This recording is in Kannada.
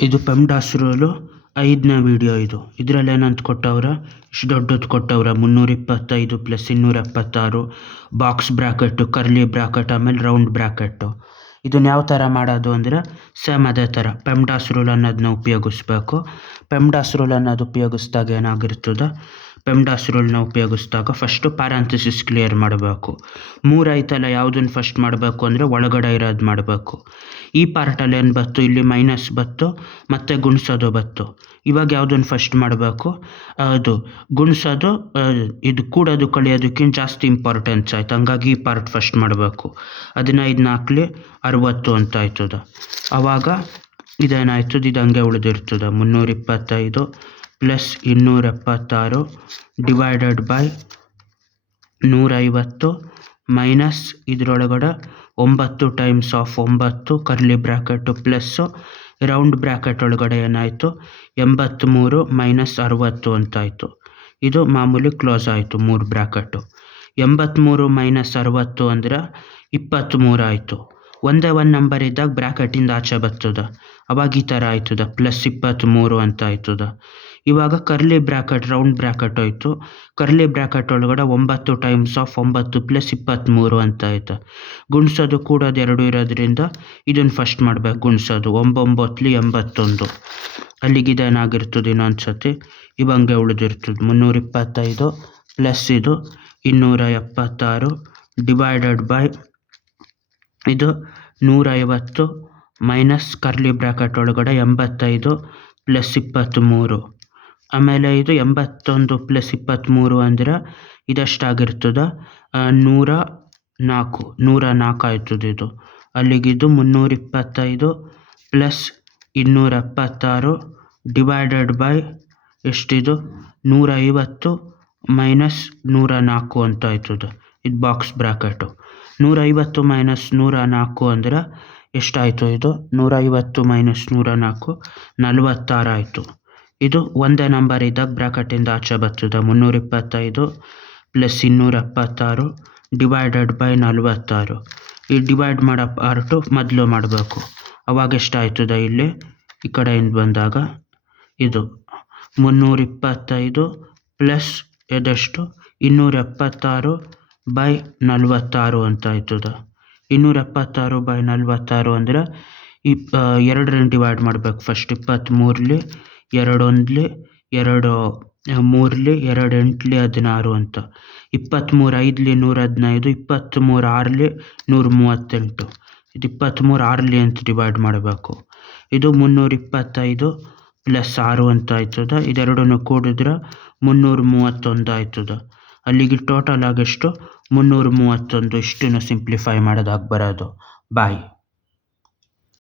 ಇದು ಪೆಮ್ಡಾಸ್ ರೂಲು 5ನೇ ವಿಡಿಯೋ ಇದು. ಇದರಲ್ಲಿ ಏನಂತ ಕೊಟ್ಟವ್ರೆ, ಇಷ್ಟು ದೊಡ್ಡದು ಕೊಟ್ಟವ್ರೆ 325 + 276 ಬಾಕ್ಸ್ ಬ್ರಾಕೆಟು, ಕರ್ಲಿ ಬ್ರಾಕೆಟ್, ಆಮೇಲೆ ರೌಂಡ್ ಬ್ರಾಕೆಟು. ಇದನ್ನು ಯಾವ ಥರ ಮಾಡೋದು ಅಂದರೆ ಸೇಮ್ ಅದೇ ಥರ ಪೆಮ್ಡಾಸ್ ರೂಲ್ ಅನ್ನೋದನ್ನ ಉಪಯೋಗಿಸ್ಬೇಕು. ಪೆಮ್ಡಾಸ್ ರೂಲ್ ಅನ್ನೋದು ಉಪಯೋಗಿಸಿದಾಗ ಏನಾಗಿರ್ತದೆ, ಪೆಮ್ಡಾಸ್ ರೂಲ್ನ ಉಪಯೋಗಿಸಿದಾಗ ಫಸ್ಟು ಪ್ಯಾರಂಥೆಸಿಸ್ ಕ್ಲಿಯರ್ ಮಾಡಬೇಕು. 3 ಐತಲ್ಲ, ಯಾವುದನ್ನು ಫಸ್ಟ್ ಮಾಡಬೇಕು ಅಂದರೆ ಒಳಗಡೆ ಇರೋದು ಮಾಡಬೇಕು. ಈ ಪಾರ್ಟಲ್ಲಿ ಏನು ಬತ್ತು, ಇಲ್ಲಿ ಮೈನಸ್ ಬತ್ತು ಮತ್ತು ಗುಣಿಸೋದು ಬತ್ತು. ಇವಾಗ ಯಾವುದನ್ನು ಫಸ್ಟ್ ಮಾಡಬೇಕು, ಅದು ಗುಣಿಸೋದು, ಇದು ಕೂಡೋದು ಕಳಿಯೋದಕ್ಕಿಂತ ಜಾಸ್ತಿ ಇಂಪಾರ್ಟೆನ್ಸ್ ಆಯ್ತು. ಹಂಗಾಗಿ ಈ ಪಾರ್ಟ್ ಫಸ್ಟ್ ಮಾಡಬೇಕು. 15 4 60 ಅಂತ ಆಯ್ತದ. ಆವಾಗ ಇದೇನಾಯ್ತದ, ಇದು ಹಂಗೆ ಉಳಿದಿರ್ತದೆ. 325 + 276 ಡಿವೈಡೆಡ್ ಬೈ 150 ಮೈನಸ್ ಇದರೊಳಗಡೆ 9 times of 9 curly bracket plus round bracket ಒಳಗಡೆ ಏನಾಯಿತು 83 - 60 ಅಂತಾಯಿತು. ಇದು ಮಾಮೂಲಿ ಕ್ಲೋಸ್ ಆಯಿತು 3 ಬ್ರ್ಯಾಕೆಟು. 83 - 60 ಅಂದರೆ 23 ಆಯಿತು. ಒಂದೇ ಒಂದು ನಂಬರ್ ಇದ್ದಾಗ ಬ್ರ್ಯಾಕೆಟಿಂದ ಆಚೆ ಬರ್ತದೆ, ಅವಾಗ ಈ ಥರ ಆಯ್ತದ +23 ಅಂತ ಆಯ್ತದ. ಇವಾಗ ಕರ್ಲಿ ಬ್ರ್ಯಾಕೆಟ್ ರೌಂಡ್ ಬ್ರ್ಯಾಕೆಟ್ ಹೋಯ್ತು. ಕರ್ಲಿ ಬ್ರ್ಯಾಕೆಟ್ ಒಳಗಡೆ 9 ಟೈಮ್ಸ್ ಆಫ್ 9 + 23 ಅಂತ ಆಯ್ತು. ಗುಣಿಸೋದು ಕೂಡೋದು 2 ಇರೋದ್ರಿಂದ ಇದನ್ನು ಫಸ್ಟ್ ಮಾಡಬೇಕು. ಗುಣಿಸೋದು 9 × 81 ಅಲ್ಲಿಗೆ ಇದೇನಾಗಿರ್ತದೆ, ಇನ್ನೊಂದು ಸತಿ ಇವಂಗೆ ಉಳಿದಿರ್ತದೆ. 325 ಪ್ಲಸ್ ಇದು 276 ಡಿವೈಡೆಡ್ ಬೈ ಇದು 150 ಮೈನಸ್ ಕರ್ಲಿ ಬ್ರ್ಯಾಕೆಟ್ ಒಳಗಡೆ 85 + 23. ಆಮೇಲೆ ಇದು 81 + 23 ಅಂದರೆ ಇದೆಷ್ಟಾಗಿರ್ತದೆ, 104 ಆಯ್ತದೆ ಇದು. ಅಲ್ಲಿಗಿದು 325 + 276 ಡಿವೈಡೆಡ್ ಬೈ ಎಷ್ಟಿದು 150 - 104 ಅಂತ ಆಯ್ತದೆ. ಇದು ಬಾಕ್ಸ್ ಬ್ರ್ಯಾಕೆಟು. 150 - 104 ಅಂದರೆ ಎಷ್ಟಾಯಿತು, ಇದು 150 - 104 46 ಆಯಿತು. ಇದು ಒಂದೇ ನಂಬರ್ ಇದ್ದಾಗ ಬ್ರ್ಯಾಕೆಟಿಂದ ಆಚೆ ಬರ್ತದೆ. 325 + 276 ಡಿವೈಡೆಡ್ ಬೈ 46. ಈ ಡಿವೈಡ್ ಮಾಡೋ ಪಾರ್ಟು ಮೊದಲು ಮಾಡಬೇಕು. ಅವಾಗ ಎಷ್ಟಾಯ್ತದೆ, ಇಲ್ಲಿ ಈ ಕಡೆಯಿಂದ ಬಂದಾಗ ಇದು 325 ಪ್ಲಸ್ ಎದೆಷ್ಟು 276 ಬೈ 46 ಅಂತ ಆಯ್ತದೆ. 276/46 ಅಂದರೆ 2 ಡಿವೈಡ್ ಮಾಡಬೇಕು ಫಸ್ಟ್. 23 2 1 2 3 2 8 16 ಅಂತ. 23 5 115, 23 6 138. ಇದು 23 6 ಅಂತ ಡಿವೈಡ್ ಮಾಡಬೇಕು. ಇದು 325 + 6 ಅಂತ ಆಯ್ತದೆ. ಇದೆರಡನ್ನು ಕೂಡಿದ್ರೆ 331 ಆಯ್ತದೆ. ಅಲ್ಲಿಗೆ ಟೋಟಲ್ ಆಗೆಷ್ಟು 331. ಇಷ್ಟನ್ನು ಸಿಂಪ್ಲಿಫೈ ಮಾಡೋದಾಗಿ ಬರೋದು. ಬಾಯ್.